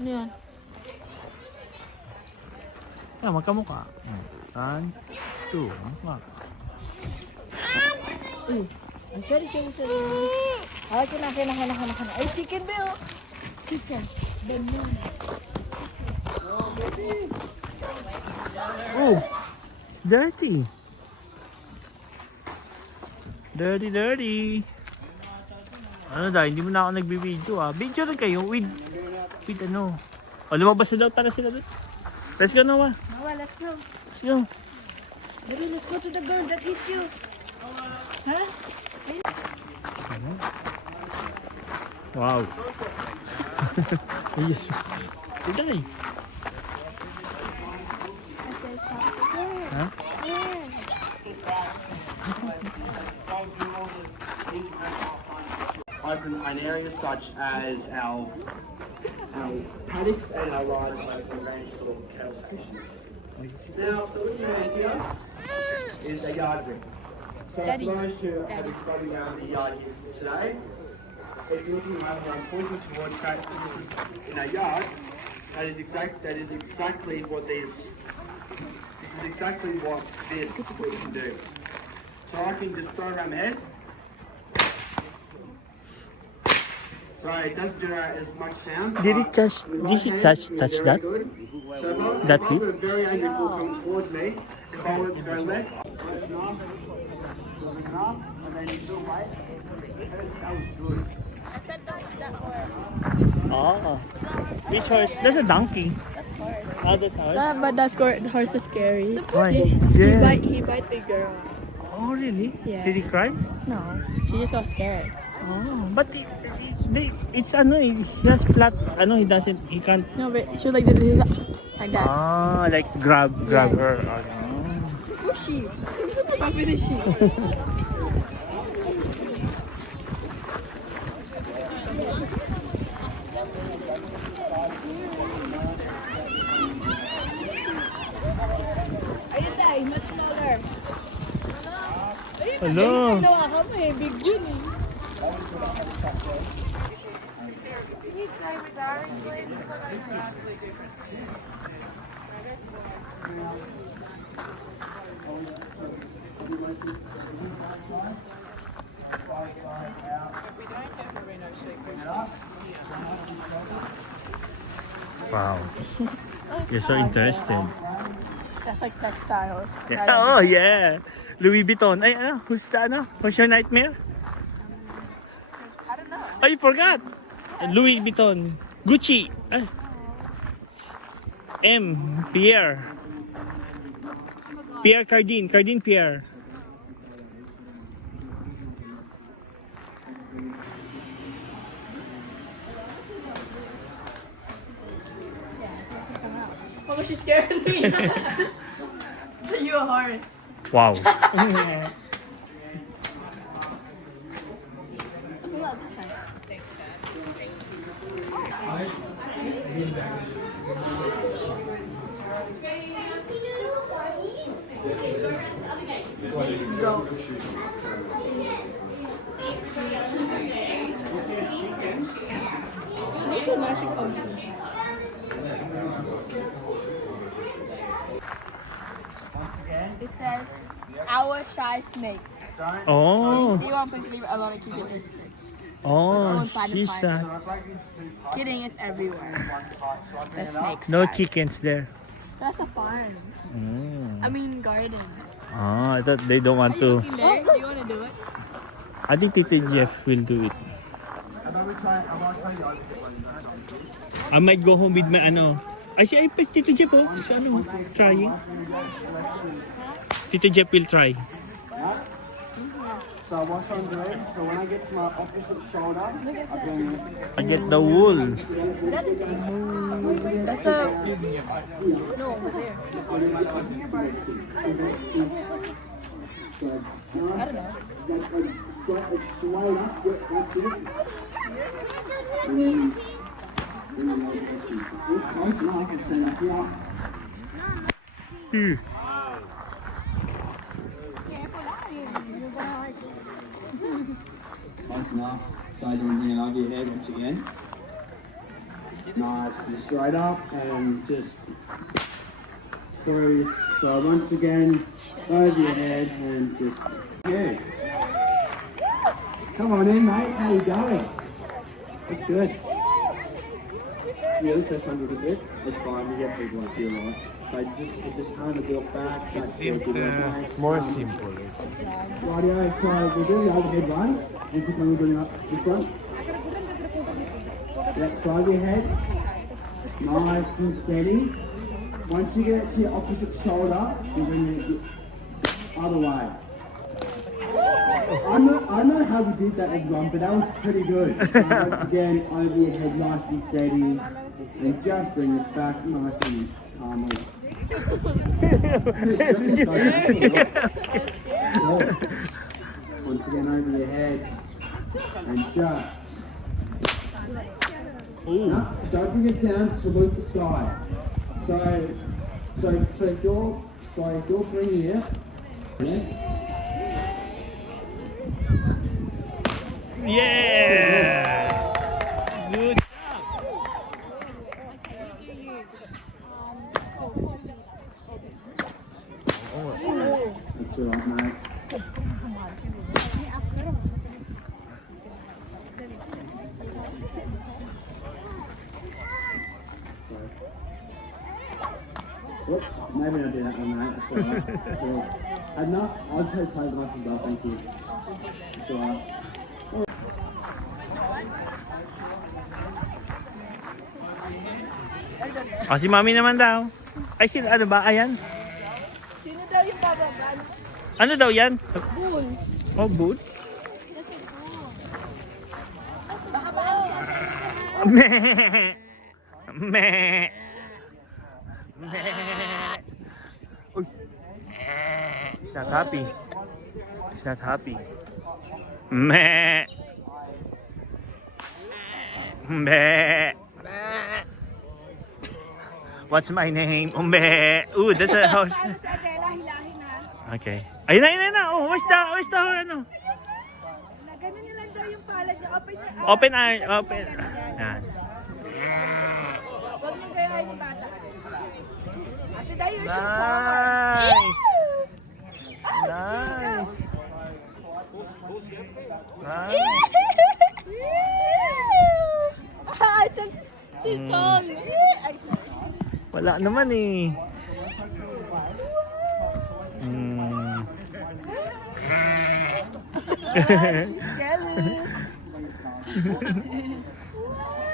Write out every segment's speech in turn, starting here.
Ano yan? Yan, magkamukha. 1, 2, magkamukha. Uy. Ang sorry. Ay, kina. Ay, chicken ba yun? Chicken. Banana. Oh, dirty. Dirty. Ano dahil, hindi mo na ako nagbibideo ah. Video rin kayo with ano. O, lumabas na daw para sila doon. Let's go Noah. Noah, let's go. Let's go. Baby, let's go to the girl that hit you. Huh? Wow. Ayos. Tiday. Ha? Open an area such as our paddocks and our large open range for cattle patients. Now, the little man here is a yard ring. So Daddy. for those who have been trotting around the yard here today, if you're looking around where I'm pointing towards that, this is in our yard, that is exactly what this can do. So I can just throw around my head. So it doesn't generate as much sound. Did it touch that? So if I, That if I bit? were a very angry bull coming towards me, if I wanted to go left, open up, and then you still wait. That was good. Oh. Which horse? That's a donkey. Oh, that's horse. But the horse is scary. Why? He bite the girl. Oh, really? Yeah. Did he cry? No, she just got scared. Oh, but it's ano eh, he has flat, he can't, No, but she was like this, like that. like grab Yeah. her. Oh, sheep. Puppy the sheep. Ayun tayo, much smaller. Hello. Ginawa ka mo eh, big yun eh. Wow. You're so interested. That's like textiles. Oh yeah. Louis Vuitton. Ay ano, who's your nightmare? I don't know. Oh, you forgot. Louis Vuitton. Gucci. Ay. Pierre. Pierre Cardin. Cardin Pierre. Oh, she scared me. So you a horse. Wow. What's the other side? Go. This is a magic ocean. It says, our shy snake. Oh. See one place leave a lot of cute sticks. Oh, Inside she's and Kidding, it's everywhere. The snakes. no chickens there. That's a farm. Mm. I mean, garden. Oh, I thought they don't want Are you to. looking there? Do you want to do it? I think Tito Jeff will do it. I might go home with my I see, I bet Tito Jeff trying. Tito Jeff will try. So what I'm doing, so when I get to my opposite shoulder, I bring I get the wool. That's a... No, over there. I don't know. Hmm. Close enough. So don't bring it over your head once again. Nice and straight up and just cruise. So once again, over your head and just, yeah. Come on in, mate. How you going? That's good. Really test under a bit. It's fine. We get people like you, right? But just kind of built back. It's More simple. Radio, so we'll do the overhead one. And quickly we'll bring up this one. Yep, side of your head. Nice and steady. Once you get to your opposite shoulder, you bring it the other way. I don't know how we did that, everyone, but that was pretty good. Once again, over your head, nice and steady. And just bring it back nice and calmly. Once again, over your head. And just. No, don't bring it down, salute the sky. So if you're bringing it, yeah. Yeah! Good job! That's all right, mate. Whoops, maybe not do that one, mate. That's all right. Cool. I'll just take my as well, thank you. That's all right. Oh, si Mami naman daw. Ay, sila, ano ba? Ayan. Sino daw yung bababa? Ano daw yan? Bull. Oh, bull? Meh. Meh. Meh. Uy. He's not happy. He's not happy. Meh. Meh. What's my name? Meh. Ooh, that's a horse. Paano sa Adela, hilahin ha? Okay. Ayun na. Oh, where's the, ano? Na ganun nyo lang daw yung palad niya. Open niya. Open eye, open. Yan. Huwag mong gayahin yung bata. Ate Day, you're so far. Nice. Nice. Nice. Ah, she's strong. Wala naman eh. Mm. She's jealous.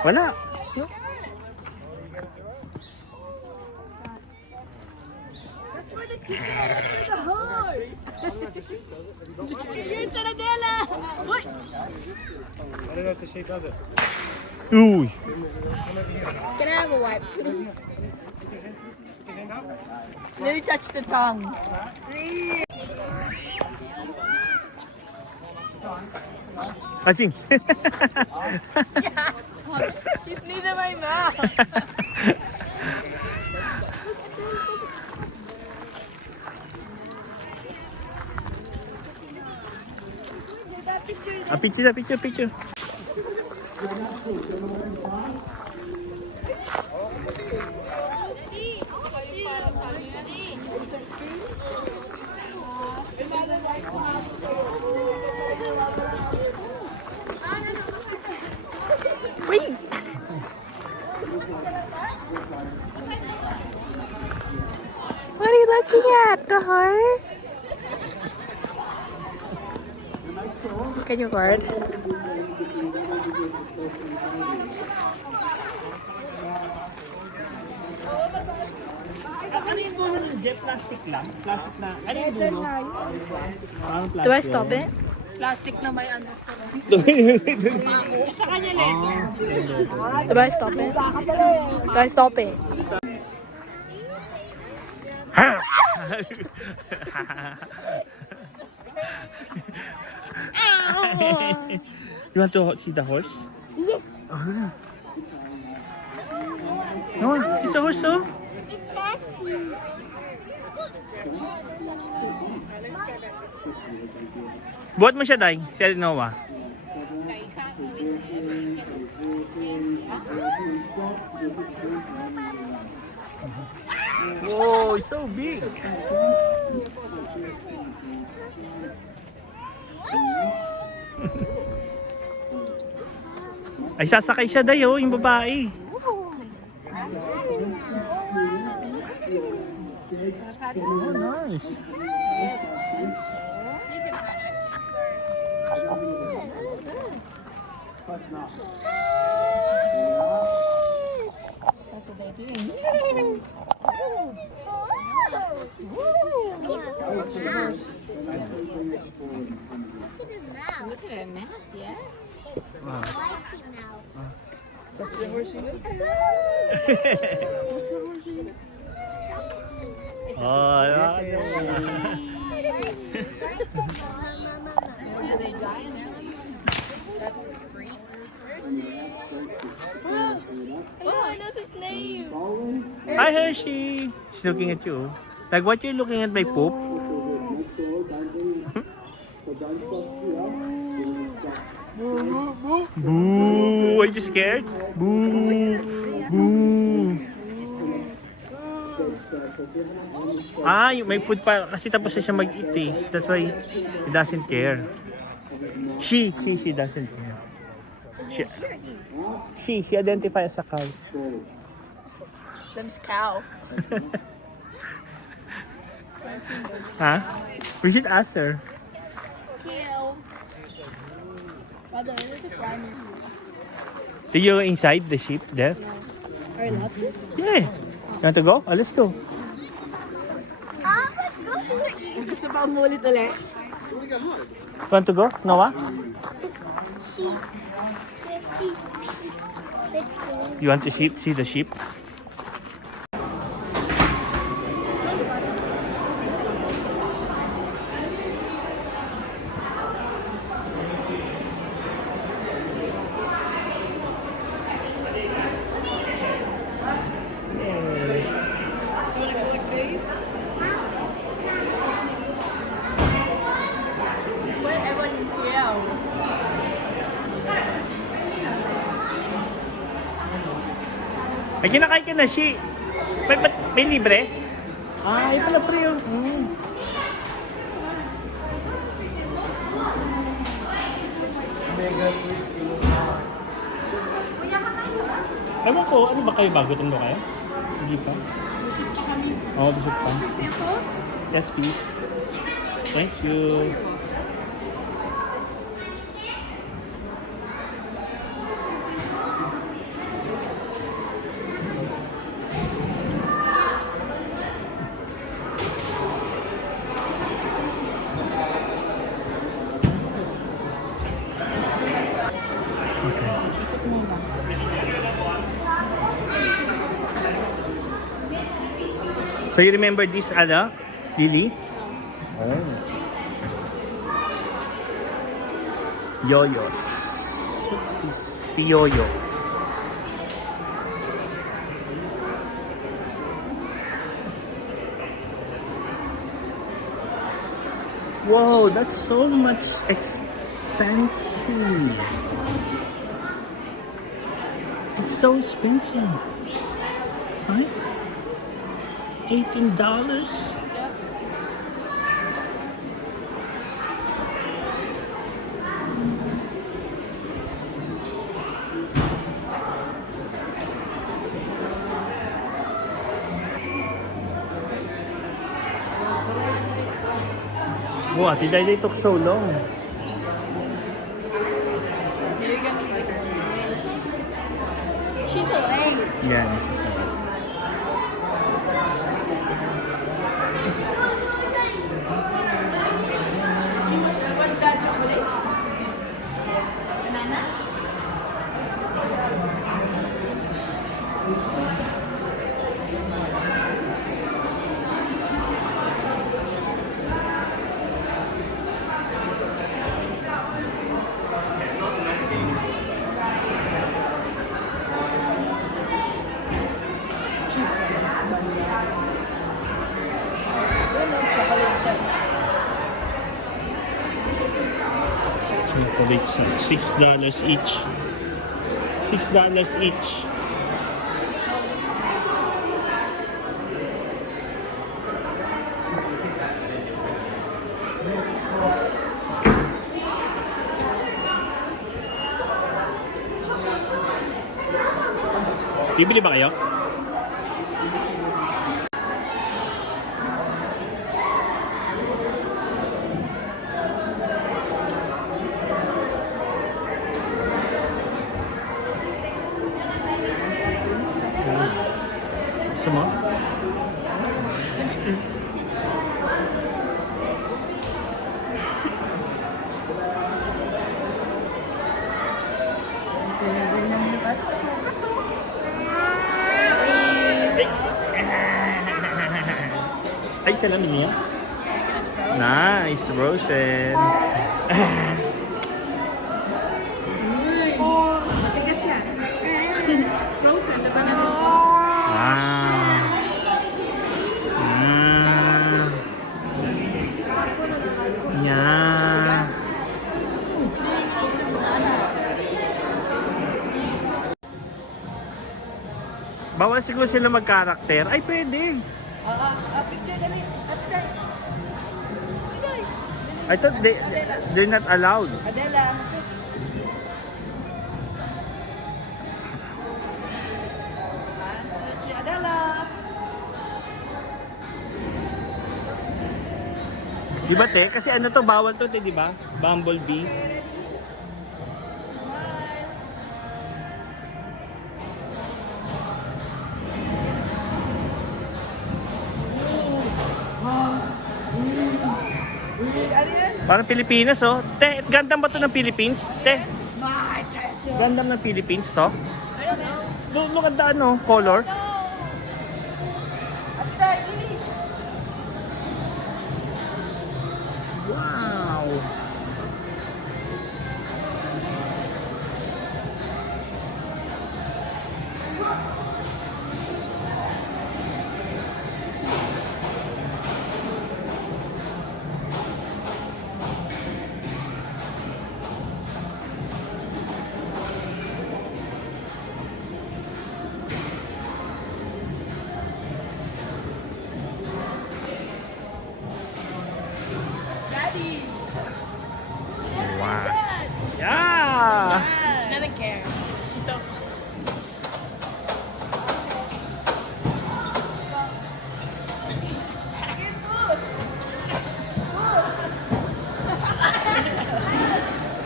Wala. That's for the chicken. That's for the horse. You're Taradela. What? I don't know if the shape does it. Uy. Can I have a wipe, please? Let me touch the tongue. Aching. She's neither my mouth. Picture. Wait. What are you looking at? The horse? Can you record? Ano yung dulo ng jet? Plastic lang? Plastic na. Ano yung dulo? Parang plastic. Do I stop it? Plastic na may ano. Sa kanya Do I stop it? Do I stop it? You want to see the horse? Yes. Oh, no, it's a horse, oh. It's sassy. Buhat mo siya, Day. Si Noah. Whoa, it's so big. Ay, sasakay siya dayo, yung babae. Oh, nice. That's what they do. Look at her mess, yeah? Oh, Are they drying now? That's great. Oh, I know his name. Hi, Hershey. He's looking at you. Like, what you looking at my poop? Boo! Are you scared? Boo! Boo! Ah, may food pa kasi tapos na siya mag-eat eh. That's why he doesn't care. She doesn't care. She identifies as a cow. Them's cow. Huh? We should ask her. Cow. Mother, there's a fly near here. Do you go inside the sheep there? Are you allowed to? Yeah. You want to go? Oh, let's go. Gusto pa umulit ulit? Want to go, Noah? You want to see the sheep? Ay, kinakain ka na, Shi. May libre? Ah, ay pala pre yun. Ewan ko, ano ba kayo ba? Gutom ba kayo? Hindi pa? Busog pa kami. Oo, busog pa. Yes, please. Thank you. So you remember this, Lily? Oh. Yoyos. What's this? Piyoyo. Whoa, that's so much expensive. It's so expensive. Right? $18? Wow, they took so long. She's away. Yeah. Wanda chocolate? Banana? Chocolates, $6 each. $6 each. Bibili ba kayo? Gusto mo? Ay, salamin niya. Nice, Rosen. Matigas yan. It's frozen. The banana is frozen. Wow. Yeah. Bawal siguro sila mag-character. Ay, pwede. Picture dali. Atay. I thought they're not allowed. Adela. Adela. Di ba, te? Kasi ano to, bawal to, te, di ba? Bumblebee. Parang Pilipinas, oh. Te, gandam ba to ng Philippines? Te, gandam ng Philippines to? Look at the ano, color. Wow. Wow. Yeah. She doesn't care. She's so.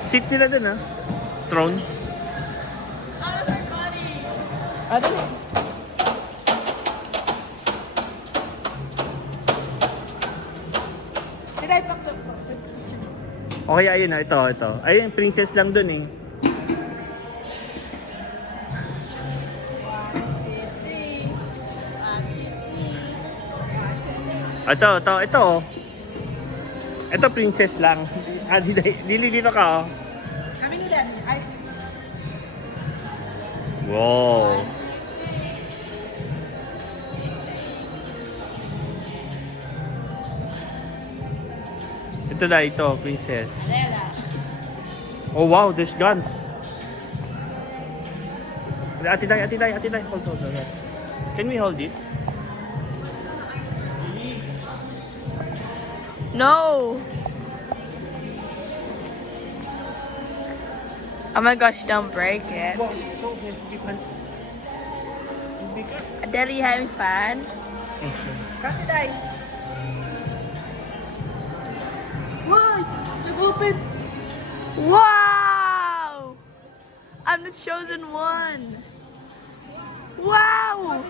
Seat nila dun, ah. Throne. Oh, that's her body. Adela. Sila ipakto. O kaya ayun, ah, ito. Ay, yung princess lang dun, eh. Ito, oh. Ito, princess lang. Ah, dili dito ka, oh. Kami nila. Ay, Wow. Ito, princess. Adela. Oh wow, there's guns. Ate Day, hold. Yes. Can we hold it? No. Oh my gosh, don't break it. Wow, it's so heavy. You can... Adela, you having fun? Kati day. Why? Nag-open. Wow! I'm the chosen one. Wow!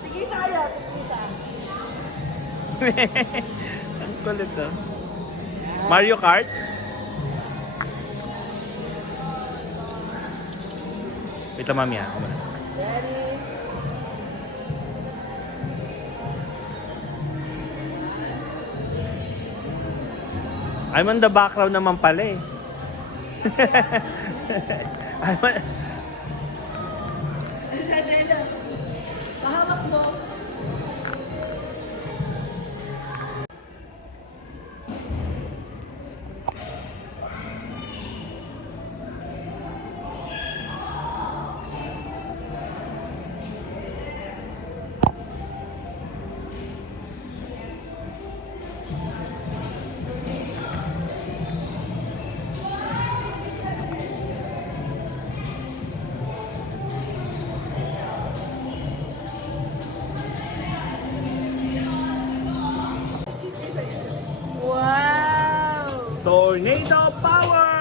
Sige, saya. Isa. Ang kulit, oh. Mario Kart? Wait lang, mami, ako muna. Daddy. I'm on the background naman pala, eh. I'm on... Adela. Tornado power!